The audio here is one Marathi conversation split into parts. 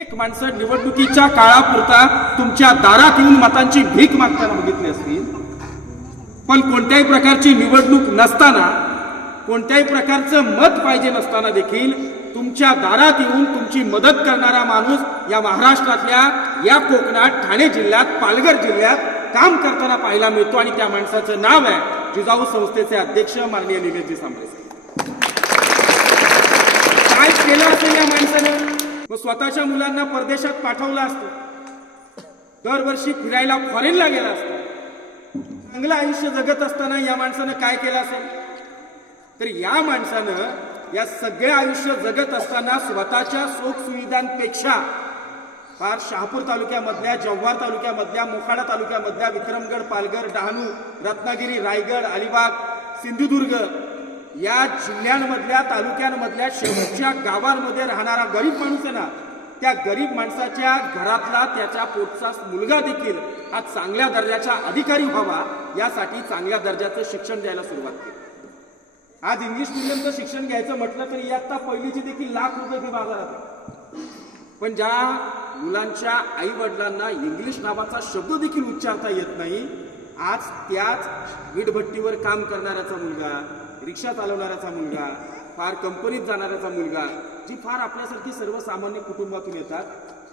एक माणसं निवडणुकीच्या काळापुरता तुमच्या दारात येऊन मतांची भीक मागताना बघितली असतील. पण कोणत्याही प्रकारची निवडणूक नसताना कोणत्याही प्रकारचं मत पाहिजे नसताना देखील तुमच्या दारात येऊन तुमची मदत करणारा माणूस या महाराष्ट्रातल्या या कोकणात ठाणे जिल्ह्यात पालघर जिल्ह्यात काम करताना पाहायला मिळतो आणि त्या माणसाचं नाव आहे जिजाऊ संस्थेचे अध्यक्ष माननीय निलेशजी सांबरे काय केलं असेल या माणसानं? मग स्वतःच्या मुलांना परदेशात पाठवलं असतं. दरवर्षी फिरायला फॉरेनला गेला असतो. चांगलं आयुष्य जगत असताना या माणसानं काय केलं असेल? तर या माणसानं या सगळ्या आयुष्य जगत असताना स्वतःच्या सुखसुविधांपेक्षा फार शहापूर तालुक्यामधल्या जव्हार तालुक्यामधल्या मोखाडा तालुक्यामधल्या विक्रमगड पालघर डहाणू रत्नागिरी रायगड अलिबाग सिंधुदुर्ग या जिल्ह्यांमधल्या तालुक्यांमधल्या शेवटच्या गावांमध्ये राहणारा गरीब माणूस आहे ना त्या गरीब माणसाच्या घरातला त्याच्या पोटचा मुलगा देखील हा चांगल्या दर्जाचा अधिकारी व्हावा यासाठी चांगल्या दर्जाचं शिक्षण द्यायला सुरुवात केली आज इंग्लिश मिडियमचं शिक्षण घ्यायचं म्हटलं तर इयत्ता पहिलीची देखील लाख रुपये फी बाजारात आहे. पण ज्या मुलांच्या आई वडिलांना इंग्लिश नावाचा शब्द देखील उच्चारता येत नाही आज त्याच वीटभट्टीवर काम करणाऱ्याचा मुलगा रिक्षा चालवणाऱ्याचा मुलगा फार कंपनीत जाणाऱ्याचा मुलगा जी फार आपल्यासारखी सर्वसामान्य कुटुंबातून येतात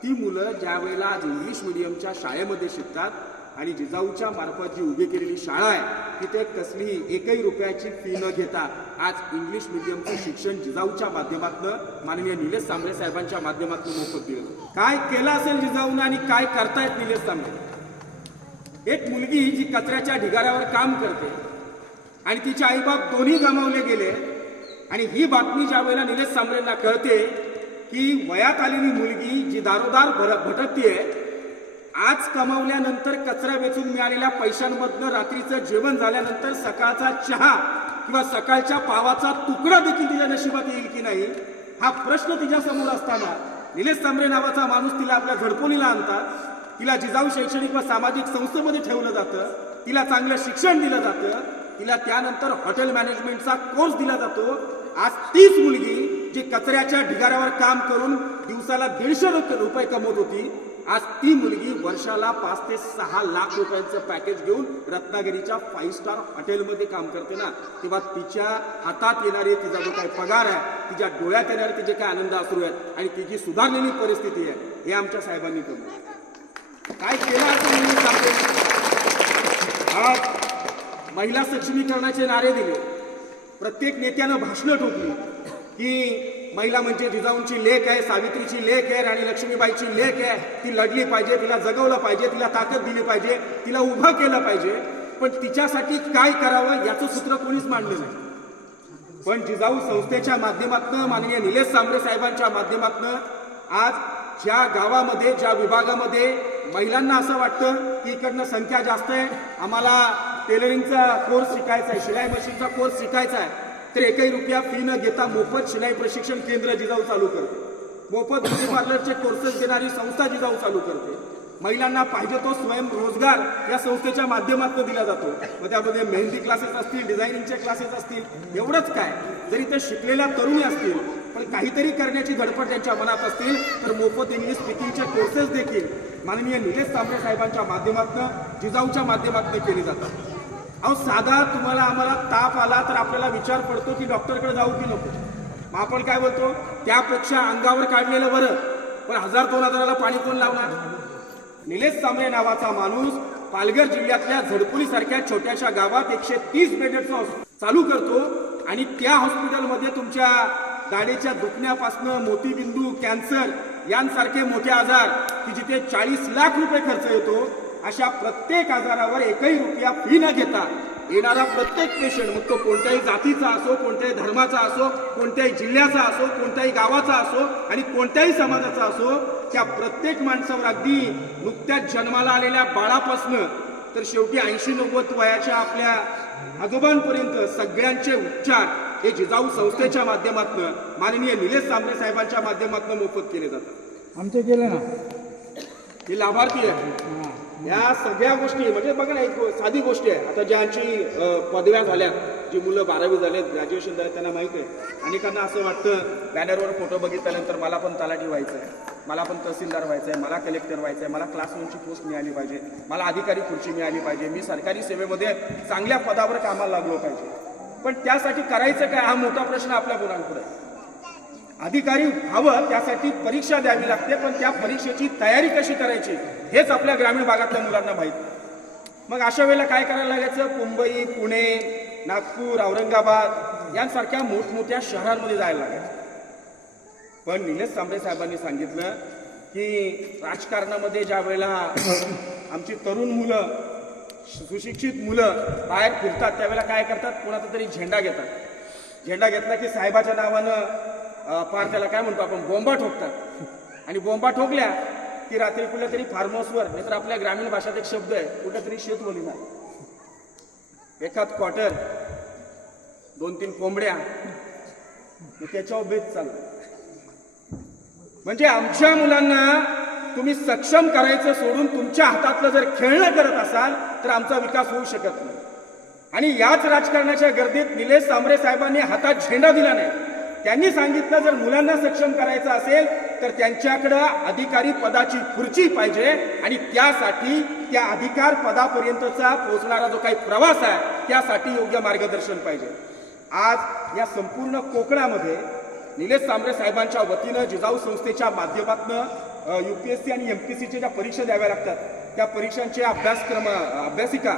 ती मुलं ज्या वेळेला आज इंग्लिश मिडियमच्या शाळेमध्ये शिकतात आणि जिजाऊच्या मार्फत जी उभी केलेली शाळा आहे तिथे कसलीही एकही रुपयाची फी न घेता आज इंग्लिश मिडियमचं शिक्षण जिजाऊच्या माध्यमातून माननीय निलेश सांबळे साहेबांच्या माध्यमातून मोफत दिलं. काय केलं असेल जिजाऊनं आणि काय करतायत निलेश सांबळे? एक मुलगी जी कचऱ्याच्या ढिगाऱ्यावर काम करते आणि तिचे आईबाप दोन्ही गमावले गेले आणि ही बातमी ज्या वेळेला निलेश सांबळेंना कळते की वयात आलेली मुलगी जी दारोदार भर भटकतीये आज कमावल्यानंतर कचरा वेचून मिळालेल्या पैशांमधनं रात्रीचं जेवण झाल्यानंतर सकाळचा चहा किंवा सकाळच्या पावाचा तुकडा देखील तिच्या नशिबात येईल की नाही हा प्रश्न तिच्यासमोर असताना निलेश सांबरे नावाचा माणूस तिला आपल्या झडपोलीला आणतात. तिला जिजाऊ शैक्षणिक व सामाजिक संस्थेमध्ये ठेवलं जातं. तिला चांगलं शिक्षण दिलं जातं. तिला त्यानंतर हॉटेल मॅनेजमेंटचा कोर्स दिला जातो. आज तीच मुलगी जी कचऱ्याच्या ढिगाऱ्यावर काम करून दिवसाला दीडशे रुपये रुपये कमवत होती आज ती मुलगी वर्षाला पाच ते सहा लाख रुपयांचं पॅकेज घेऊन रत्नागिरीच्या फाईव्ह स्टार हॉटेलमध्ये काम करते ना. तेव्हा तिच्या हातात येणारे तिचा जो काही पगार आहे तिच्या डोळ्यात येणारे तिचे काय आनंद असू आहेत आणि तिची सुधारलेली परिस्थिती आहे हे आमच्या साहेबांनी कमी काय केलं असं म्हणून सांगतो आज महिला सक्षमीकरणाचे नारे दिले. प्रत्येक नेत्यानं भाषणं ठोकली की महिला म्हणजे जिजाऊंची लेख आहे सावित्रीची लेख आहे राणी लक्ष्मीबाईची लेख आहे. ती लढली पाहिजे तिला जगवलं पाहिजे तिला ताकद दिली पाहिजे तिला उभं केलं पाहिजे. पण तिच्यासाठी काय करावं याचं सूत्र कोणीच मांडलं नाही. पण जिजाऊ संस्थेच्या माध्यमातून माननीय निलेश सांबरे साहेबांच्या माध्यमातून आज ज्या गावामध्ये ज्या विभागामध्ये महिलांना असं वाटतं की इकडनं संख्या जास्त आहे. आम्हाला टेलरिंगचा कोर्स शिकायचा आहे शिलाई मशीनचा कोर्स शिकायचा आहे. तर एकही रुपया फी न घेता मोफत शिलाई प्रशिक्षण केंद्र जिजाऊ चालू करते मोफत ब्युटी पार्लरचे कोर्सेस देणारी संस्था जिजाऊ चालू करते. महिलांना पाहिजे तो स्वयंरोजगार या संस्थेच्या माध्यमातून दिला जातो. मग त्यामध्ये मेहंदी क्लासेस असतील डिझायनिंगचे क्लासेस असतील एवढंच काय. जरी ते शिकलेल्या तरुणी असतील पण काहीतरी करण्याची धडपड त्यांच्या मनात असतील तर मोफत इंग्लिश स्पीकिंगचे कोर्सेस देखील. माननीय निलेश सांबरे साहेबांच्या माध्यमातून जिजाऊच्या माध्यमातून केली जातात. अहो साधा तुम्हाला आम्हाला ताप आला तर आपल्याला विचार पडतो की डॉक्टरकडे जाऊ की नको. मग आपण काय बोलतो? त्यापेक्षा अंगावर काढलेलं बरं पण हजार दोन हजाराला पाणी कोण लावणार? निलेश सांबरे नावाचा माणूस पालघर जिल्ह्यातल्या झडपुली सारख्या छोट्याशा गावात एकशे तीस बेडेडचं चालू करतो आणि त्या हॉस्पिटलमध्ये तुमच्या गाडीच्या दुखण्यापासनं मोतीबिंदू कॅन्सर यांसारखे मोठे आजार की जिथे चाळीस लाख रुपये खर्च येतो अशा प्रत्येक आजारावर एकही रुपया फी न घेता येणारा प्रत्येक पेशंट मग तो कोणत्याही जातीचा असो कोणत्याही धर्माचा असो कोणत्याही जिल्ह्याचा असो कोणत्याही गावाचा असो आणि कोणत्याही समाजाचा असो त्या प्रत्येक माणसावर अगदी नुकत्याच जन्माला आलेल्या बाळापासनं तर शेवटी ऐंशी नव्वद वयाच्या आपल्या आजोबांपर्यंत सगळ्यांचे उपचार हे जिजाऊ संस्थेच्या माध्यमातून माननीय निलेश सांबरे साहेबांच्या माध्यमातून मोफत केले जातात. आमचे केलं ना? हे लाभार्थी आहे या सगळ्या गोष्टी म्हणजे बघा ना एक साधी गोष्टी आहे. आता ज्यांची पदव्या झाल्या जी मुलं बारावी झालेत ग्रॅज्युएशन झाले त्यांना माहिती आहे. अनेकांना असं वाटतं बॅनरवर फोटो बघितल्यानंतर मला पण तलाठी व्हायचं आहे मला पण तहसीलदार व्हायचं आहे मला कलेक्टर व्हायचं आहे मला क्लास वनची पोस्ट मिळाली पाहिजे. मला अधिकारी खुर्ची मिळाली पाहिजे. मी सरकारी सेवेमध्ये चांगल्या पदावर कामाला लागलो पाहिजे. पण त्यासाठी करायचं काय? हा मोठा प्रश्न आपल्या मुलांपुढे अधिकारी व्हावं त्यासाठी परीक्षा द्यावी लागते पण त्या परीक्षेची तयारी कशी करायची हेच आपल्या ग्रामीण भागातल्या मुलांना माहीत मग अशा वेळेला काय करायला लागायचं? मुंबई पुणे नागपूर औरंगाबाद यांसारख्या मोठमोठ्या शहरांमध्ये जायला लागायचं. पण निलेश सांबरे साहेबांनी सांगितलं की राजकारणामध्ये ज्या वेळेला आमची तरुण मुलं सुशिक्षित मुलं बाहेर फिरतात त्यावेळेला काय करतात? कोणाचा तरी झेंडा घेतात. झेंडा घेतला की साहेबाच्या नावानं फार त्याला काय म्हणतो आपण? बोंबा ठोकतात. आणि बोंबा ठोकल्या की रात्री कुठल्या तरी फार्म हाऊसवर नाहीतर आपल्या ग्रामीण भाषेत एक शब्द आहे कुठेतरी ना एखाद क्वार्टर दोन तीन कोंबड्या त्याच्यावर बेत चालला म्हणजे आमच्या मुलांना तुम्ही सक्षम करायचं सोडून तुमच्या हातातलं जर खेळणं करत असाल तर आमचा विकास होऊ शकत नाही. आणि याच राजकारणाच्या गर्दीत निलेश सांबरे साहेबांनी हातात झेंडा दिला नाही. त्यांनी सांगितलं जर मुलांना सक्षम करायचं असेल तर त्यांच्याकडं अधिकारी पदाची खुर्ची पाहिजे आणि त्यासाठी त्या अधिकार पदापर्यंतचा पोहोचणारा जो काही प्रवास आहे त्यासाठी योग्य मार्गदर्शन पाहिजे. आज या संपूर्ण कोकणामध्ये निलेश सांबरे साहेबांच्या वतीनं जिजाऊ संस्थेच्या माध्यमातून यू पी एस सी आणि एम पी सीच्या ज्या परीक्षा द्याव्या लागतात त्या परीक्षांचे अभ्यासक्रम अभ्यासिका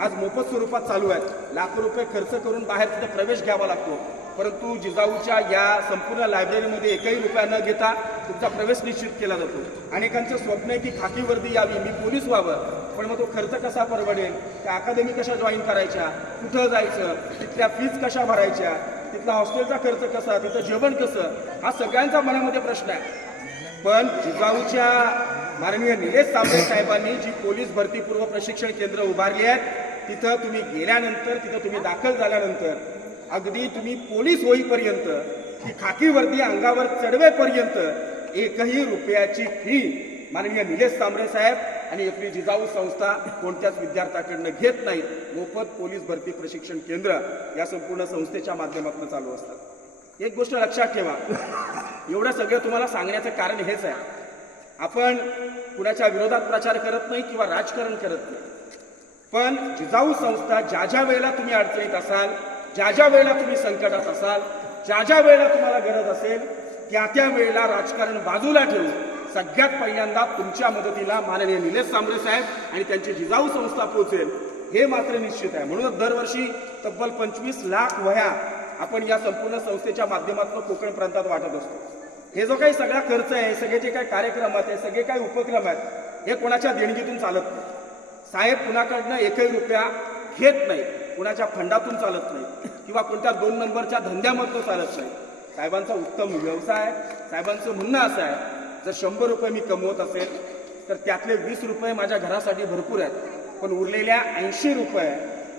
आज मोफत स्वरूपात चालू आहेत. लाखो रुपये खर्च करून बाहेर तिथे प्रवेश घ्यावा लागतो. परंतु जिजाऊच्या या संपूर्ण लायब्ररीमध्ये एकही रुपया न घेता तुमचा प्रवेश निश्चित केला जातो. अनेकांचं स्वप्न आहे की खाकी वर्दी यावी मी पोलीस व्हावं पण मग तो खर्च कसा परवडेल? त्या अकादमी कशा जॉईन करायच्या? कुठं जायचं? तिथल्या फीज कशा भरायच्या? तिथला हॉस्टेलचा खर्च कसा? तिथं जेवण कसं? हा सगळ्यांचा मनामध्ये प्रश्न आहे. पण जिजाऊच्या माननीय निलेश सांबरे साहेबांनी जी पोलीस भरतीपूर्व प्रशिक्षण केंद्र उभारली आहेत तिथं तुम्ही गेल्यानंतर तिथं तुम्ही दाखल झाल्यानंतर अगदी तुम्ही पोलीस होईपर्यंत ही खाकी वर्दी अंगावर चढवेपर्यंत एकही रुपयाची फी माननीय निलेश सांबरे साहेब आणि आपली जिजाऊ संस्था कोणत्याच विद्यार्थ्याकडनं घेत नाहीत. मोफत पोलीस भरती प्रशिक्षण केंद्र या संपूर्ण संस्थेच्या माध्यमातून चालू असतात. एक गोष्ट लक्षात ठेवा. एवढं सगळं तुम्हाला सांगण्याचं कारण हेच आहे. आपण कुणाच्या विरोधात प्रचार करत नाही किंवा राजकारण करत नाही. पण जिजाऊ संस्था ज्या ज्या वेळेला तुम्ही अडचणीत असाल ज्या ज्या वेळेला तुम्ही संकटात असाल ज्या ज्या वेळेला तुम्हाला गरज असेल त्या त्या वेळेला राजकारण बाजूला ठेवून सगळ्यात पहिल्यांदा तुमच्या मदतीला माननीय निलेश सांबरे साहेब आणि त्यांची जिजाऊ संस्था पोहोचेल हे मात्र निश्चित आहे. म्हणूनच दरवर्षी तब्बल पंचवीस लाख वह्या आपण या संपूर्ण संस्थेच्या माध्यमातून कोकण प्रांतात वाटत असतो. हे जो काही सगळा खर्च आहे सगळे जे काही कार्यक्रम आहेत सगळे काही उपक्रम आहेत हे कोणाच्या देणगीतून चालत नाही. साहेब कुणाकडनं एकही रुपया घेत नाही कुणाच्या फंडातून चालत नाही किंवा कोणत्या दोन नंबरच्या धंद्यामधून चालत नाही. साहेबांचा उत्तम व्यवसाय साहेबांचं म्हणणं असं आहे जर शंभर रुपये मी कमवत असेल तर त्यातले वीस रुपये माझ्या घरासाठी भरपूर आहेत. पण उरलेल्या ऐंशी रुपये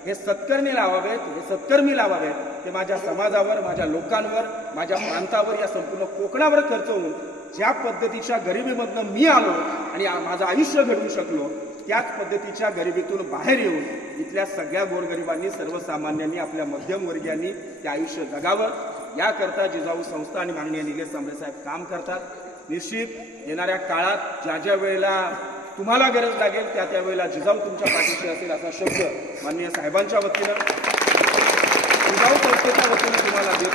हे सत्कर्मी लावावेत हे सत्कर्मी लावावेत. ते माझ्या समाजावर माझ्या लोकांवर माझ्या प्रांतावर या संपूर्ण कोकणावर खर्च होऊन ज्या पद्धतीच्या गरिबीमधनं मी आलो आणि माझं आयुष्य घडवू शकलो त्याच पद्धतीच्या गरिबीतून बाहेर येऊन इथल्या सगळ्या गोरगरिबांनी सर्वसामान्यांनी आपल्या मध्यमवर्गीयांनी ते आयुष्य जगावं. याकरता जिजाऊ संस्था आणि माननीय निलेश सांबरे साहेब काम करतात. निश्चित येणाऱ्या काळात ज्या ज्या वेळेला तुम्हाला गरज लागेल त्या त्या वेळेला जिजाऊ तुमच्या पाठीशी असेल असा शब्द माननीय साहेबांच्या वतीनं. जिजाऊ संस्थेच्या वतीनं तुम्हाला देतो.